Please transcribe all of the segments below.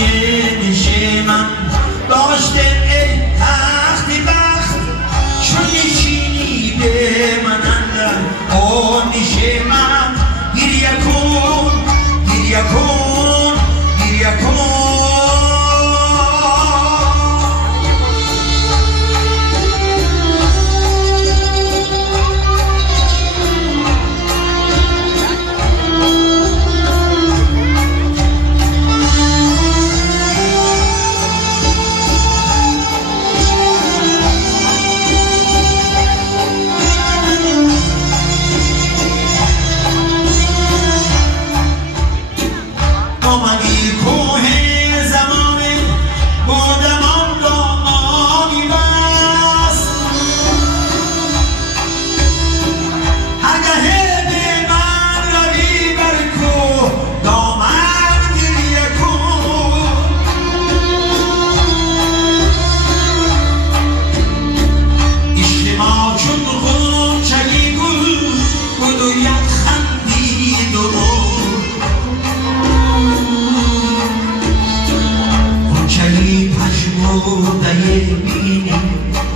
نش من داشته ای تختی بخت چون نشینی به من اندر آن نش من گریه کن گریه کن گریه کن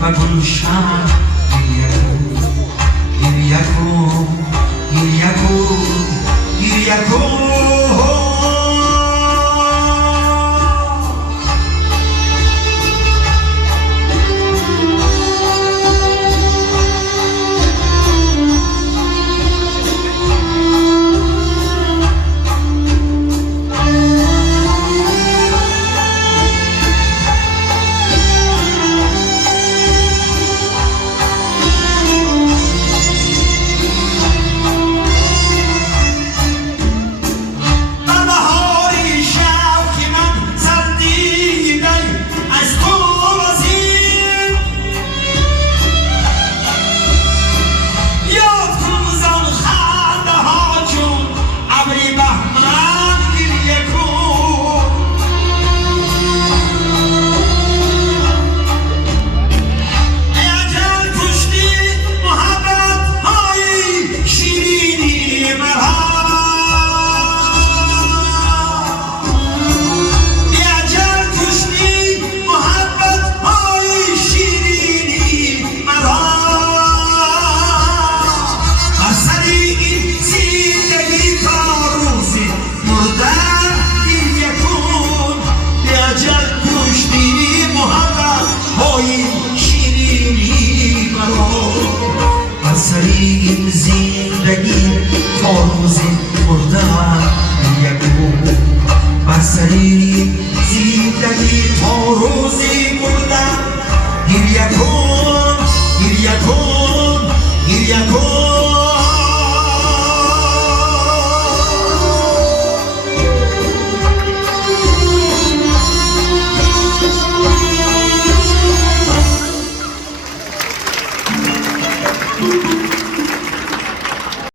و گلشن گریه کن گریه کن گریه کن این زندگی تا روز مردن گریه کن بسری زندگی تا روز مردن گریه کن گریه کن گریه کن Thank you.